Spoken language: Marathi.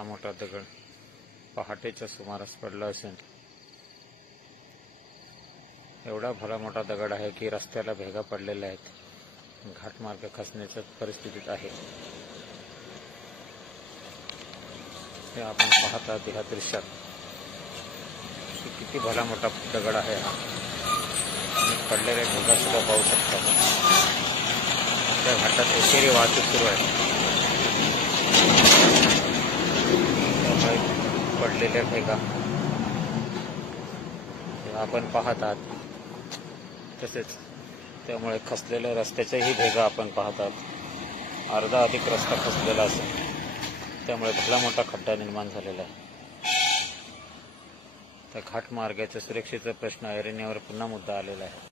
भला मोठा दगड पहाटेच्या सुमारास पडला असेल. एवढा भला मोठा दगड आहे की रस्त्याला भेगा पडलेल्या आहेत. घाटमार्ग खचण्याच्या परिस्थितीत आहे. हे आपण पाहता ह्या दृश्यात किती भला मोठा दगड आहे हा. आणि पडलेल्या भेगा सुद्धा पाहू शकता. त्या घाटात एकेरी वाहतूक सुरू आहे. त्यामुळे पडलेल्या भेगा आपण पाहत आहात. तसेच त्यामुळे खचलेल्या रस्त्याच्याही भेगा आपण पाहत आहात. अर्धा अधिक रस्ता खचलेला असेल. त्यामुळे भला मोठा खड्डा निर्माण झालेला आहे. त्या घाटमार्गाच्या सुरक्षेचा प्रश्न ऐरणीवर पुन्हा मुद्दा आलेला आहे.